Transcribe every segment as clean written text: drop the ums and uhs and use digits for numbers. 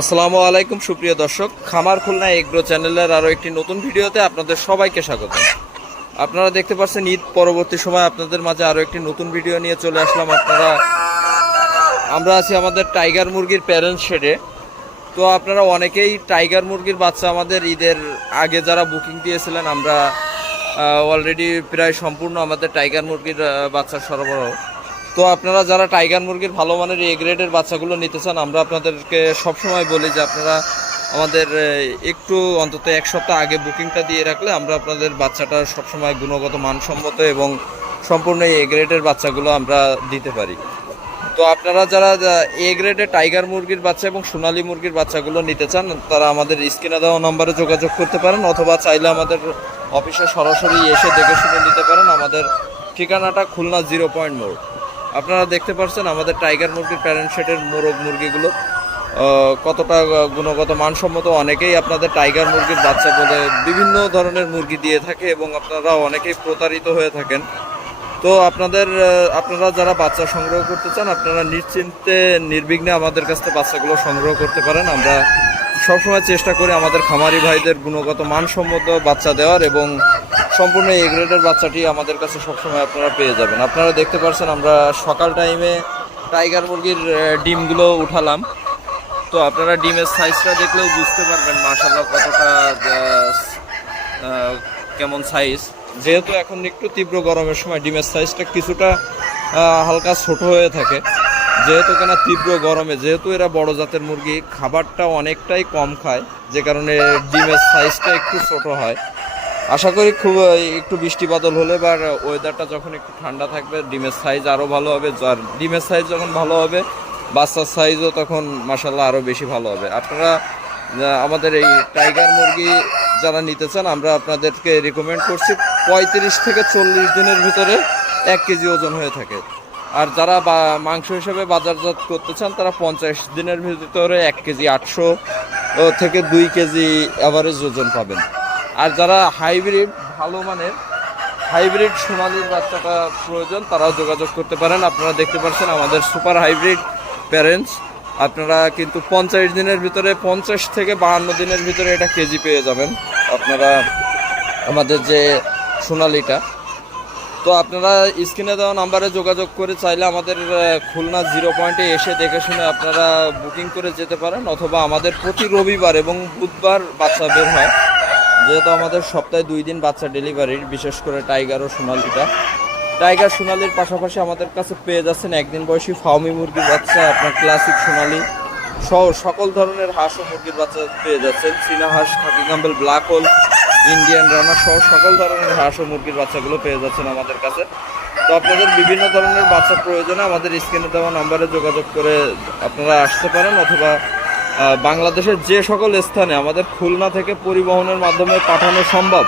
আসসালামু আলাইকুম সুপ্রিয় দর্শক, খামার খুলনা এগ্রো চ্যানেলের আরও একটি নতুন ভিডিওতে আপনাদের সবাইকে স্বাগত। আপনারা দেখতে পাচ্ছেন ঈদ পরবর্তী সময় আপনাদের মাঝে আরও একটি নতুন ভিডিও নিয়ে চলে আসলাম। আমরা আছি আমাদের টাইগার মুরগির প্যারেন্টস শেডে। তো আপনারা অনেকেই টাইগার মুরগির বাচ্চা আমাদের ঈদের আগে যারা বুকিং দিয়েছিলেন, আমরা অলরেডি প্রায় সম্পূর্ণ আমাদের টাইগার মুরগির বাচ্চা সরবরাহ। তো আপনারা যারা টাইগার মুরগির ভালো মানের এ গ্রেডের বাচ্চাগুলো নিতে চান, আমরা আপনাদেরকে সবসময় বলি যে আপনারা আমাদের একটু অন্তত এক সপ্তাহ আগে বুকিংটা দিয়ে রাখলে আমরা আপনাদের বাচ্চাটা সবসময় গুণগত মানসম্মত এবং সম্পূর্ণ এ গ্রেডের বাচ্চাগুলো আমরা দিতে পারি। তো আপনারা যারা এ গ্রেডের টাইগার মুরগির বাচ্চা এবং সোনালী মুরগির বাচ্চাগুলো নিতে চান, তারা আমাদের স্ক্রিনে দেওয়া নম্বরে যোগাযোগ করতে পারেন, অথবা চাইলে আমাদের অফিসে সরাসরি এসে দেখে শুনে নিতে পারেন। আমাদের ঠিকানাটা খুলনা 0 পয়েন্ট মোড়। আপনারা দেখতে পাচ্ছেন আমাদের টাইগার মুরগির প্যারেন্ট শেডের মোরগ মুরগিগুলো কতটা গুণগত মানসম্মত। অনেকেই আপনাদের টাইগার মুরগির বাচ্চা বলে বিভিন্ন ধরনের মুরগি দিয়ে থাকে এবং আপনারা অনেকেই প্রতারিত হয়ে থাকেন। তো আপনারা যারা বাচ্চা সংগ্রহ করতে চান, আপনারা নিশ্চিন্তে নির্বিঘ্নে আমাদের কাছ থেকে বাচ্চাগুলো সংগ্রহ করতে পারেন। আমরা সবসময় চেষ্টা করি আমাদের খামারি ভাইদের গুণগত মানসম্মত বাচ্চা দেওয়ার, এবং সম্পূর্ণ এ গ্রেডের বাচ্চাটি আমাদের কাছে সবসময় আপনারা পেয়ে যাবেন। আপনারা দেখতে পাচ্ছেন আমরা সকাল টাইমে টাইগার মুরগির ডিমগুলো উঠালাম। তো আপনারা ডিমের সাইজটা দেখলেও বুঝতে পারবেন মাশাআল্লাহ কতটা কেমন সাইজ। যেহেতু এখন একটু তীব্র গরমের সময় ডিমের সাইজটা কিছুটা হালকা ছোট হয়ে থাকে, যেহেতু কেনা তীব্র গরমে, যেহেতু এরা বড় জাতের মুরগি, খাবারটা অনেকটাই কম খায়, যে কারণে ডিমের সাইজটা একটু ছোট হয়। আশা করি খুব একটু বৃষ্টি বাদল হলে বা ওয়েদারটা যখন একটু ঠান্ডা থাকবে, ডিমের সাইজ আরও ভালো হবে। আর ডিমের সাইজ যখন ভালো হবে, বাচ্চার সাইজও তখন মাশাআল্লাহ আরও বেশি ভালো হবে। আপনারা আমাদের এই টাইগার মুরগি যারা নিতে চান, আমরা আপনাদেরকে রিকমেন্ড করছি 35 থেকে 40 দিনের ভিতরে 1 কেজি ওজন হয়ে থাকে। আর যারা মাংস হিসেবে বাজারজাত করতে চান, তারা 50 দিনের ভিতরে 1 কেজি 800 থেকে 2 কেজি অ্যাভারেজ ওজন পাবেন। আর যারা হাইব্রিড ভালো মানের হাইব্রিড সোনালির বাচ্চাটা প্রয়োজন, তারাও যোগাযোগ করতে পারেন। আপনারা দেখতে পাচ্ছেন আমাদের সুপার হাইব্রিড প্যারেন্টস, আপনারা কিন্তু 50 দিনের ভিতরে, 50 থেকে 52 দিনের ভিতরে এটা কেজি পেয়ে যাবেন আপনারা আমাদের যে সোনালিটা। তো আপনারা স্ক্রিনে দেওয়া নাম্বারে যোগাযোগ করে চাইলে আমাদের খুলনা 0 পয়েন্টে এসে দেখে শুনে আপনারা বুকিং করে যেতে পারেন, অথবা আমাদের প্রতি রবিবার এবং বুধবার বাচ্চা বের হয়, যেহেতু আমাদের সপ্তাহে 2 দিন বাচ্চা ডেলিভারির, বিশেষ করে টাইগার ও সোনালিটা। টাইগার সোনালির পাশাপাশি আমাদের কাছে পেয়ে যাচ্ছেন একদিন বয়সী ফাউমি মুরগির বাচ্চা, আপনার ক্লাসিক সোনালি সহ সকল ধরনের হাঁস ও মুরগির বাচ্চা পেয়ে যাচ্ছেন। চীনা হাঁস, খাকি Campbell, black hole, Indian runner সহ সকল ধরনের হাঁস ও মুরগির বাচ্চাগুলো পেয়ে যাচ্ছেন আমাদের কাছে। তো আপনাদের বিভিন্ন ধরনের বাচ্চা প্রয়োজনে আমাদের স্ক্রিনে দেওয়া নাম্বারে যোগাযোগ করে আপনারা আসতে পারেন, অথবা বাংলাদেশের যে সকল স্থানে আমাদের খুলনা থেকে পরিবহনের মাধ্যমে পাঠানো সম্ভব,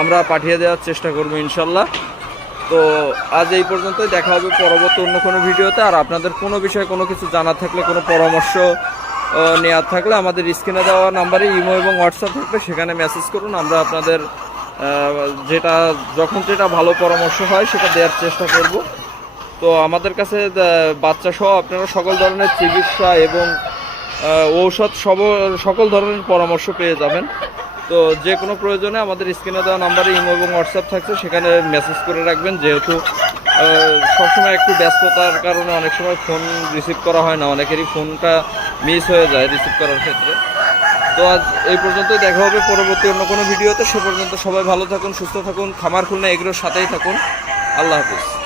আমরা পাঠিয়ে দেওয়ার চেষ্টা করবো ইনশাল্লাহ। তো আজ এই পর্যন্তই, দেখা হবে পরবর্তী অন্য কোনো ভিডিওতে। আর আপনাদের কোনো বিষয়ে কোনো কিছু জানার থাকলে, কোনো পরামর্শ নেওয়ার থাকলে, আমাদের স্ক্রিনে দেওয়া নাম্বারে ইমো এবং হোয়াটসঅ্যাপ থাকবে, সেখানে মেসেজ করুন। আমরা আপনাদের যখন যেটা ভালো পরামর্শ হয় সেটা দেওয়ার চেষ্টা করব। তো আমাদের কাছে বাচ্চা সহ আপনারা সকল ধরনের চিকিৎসা এবং ঔষধ সকল ধরনের পরামর্শ পেয়ে যাবেন। তো যে কোনো প্রয়োজনে আমাদের স্ক্রিনে দেওয়া নাম্বারে ইমো এবং হোয়াটসঅ্যাপ থাকছে, সেখানে মেসেজ করে রাখবেন। যেহেতু সবসময় একটু ব্যস্ততার কারণে অনেক সময় ফোন রিসিভ করা হয় না, অনেকেরই ফোনটা মিস হয়ে যায় রিসিভ করার ক্ষেত্রে। তো আজ এই পর্যন্তই, দেখা হবে পরবর্তী অন্য কোনো ভিডিওতে। সে পর্যন্ত সবাই ভালো থাকুন, সুস্থ থাকুন, খামার খুলনা এগুলোর সাথেই থাকুন। আল্লাহ হাফিজ।